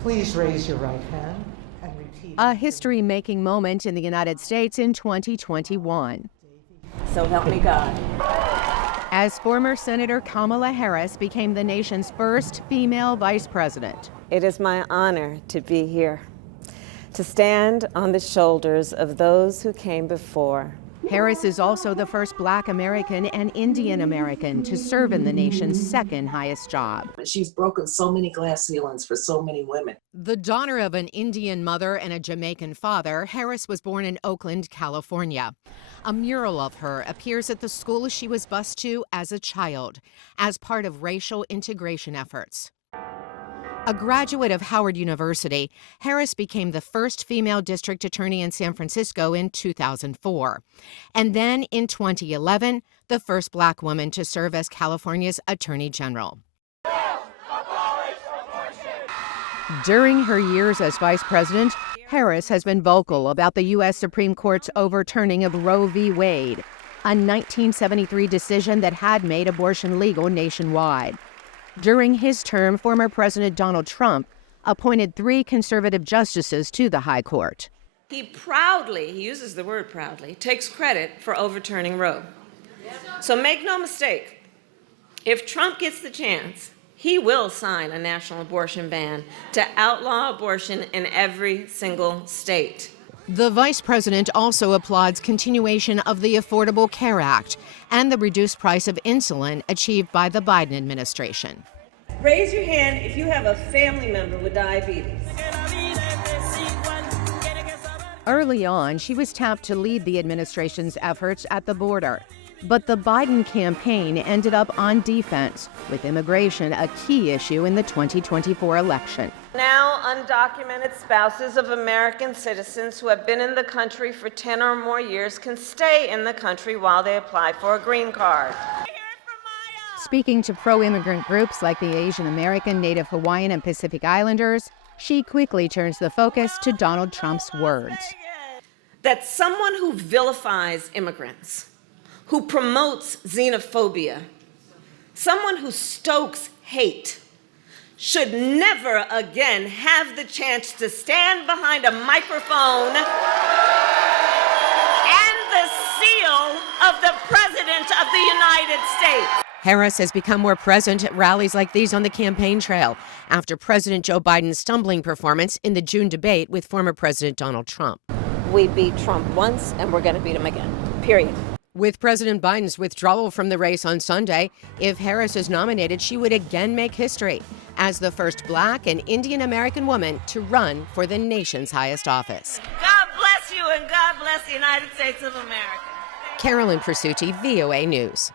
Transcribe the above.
Please raise your right hand and repeat. A history-making moment in the United States in 2021. So help me God. As former Senator Kamala Harris became the nation's first female vice president. It is my honor to be here, to stand on the shoulders of those who came before. Harris is also the first Black American and Indian American to serve in the nation's second highest job. She's broken so many glass ceilings for so many women. The daughter of an Indian mother and a Jamaican father, Harris was born in Oakland, California. A mural of her appears at the school she was bused to as a child, as part of racial integration efforts. A graduate of Howard University, Harris became the first female district attorney in San Francisco in 2004. And then in 2011, the first Black woman to serve as California's Attorney General. During her years as vice president, Harris has been vocal about the U.S. Supreme Court's overturning of Roe v. Wade, a 1973 decision that had made abortion legal nationwide. During his term, former President Donald Trump appointed 3 conservative justices to the High Court. He uses the word proudly, takes credit for overturning Roe. So make no mistake, if Trump gets the chance, he will sign a national abortion ban to outlaw abortion in every single state. The vice president also applauds continuation of the Affordable Care Act and the reduced price of insulin achieved by the Biden administration. Raise your hand if you have a family member with diabetes. Early on, she was tapped to lead the administration's efforts at the border. But the Biden campaign ended up on defense, with immigration a key issue in the 2024 election. Now, undocumented spouses of American citizens who have been in the country for 10 or more years can stay in the country while they apply for a green card. Speaking to pro-immigrant groups like the Asian American, Native Hawaiian, and Pacific Islanders, she quickly turns the focus to Donald Trump's words. That someone who vilifies immigrants, who promotes xenophobia, someone who stokes hate, should never again have the chance to stand behind a microphone and the seal of the President of the United States. Harris has become more present at rallies like these on the campaign trail after President Joe Biden's stumbling performance in the June debate with former President Donald Trump. We beat Trump once and we're going to beat him again, period. With President Biden's withdrawal from the race on Sunday, if Harris is nominated, she would again make history as the first Black and Indian American woman to run for the nation's highest office. God bless you and God bless the United States of America. Carolyn Pursuti, VOA News.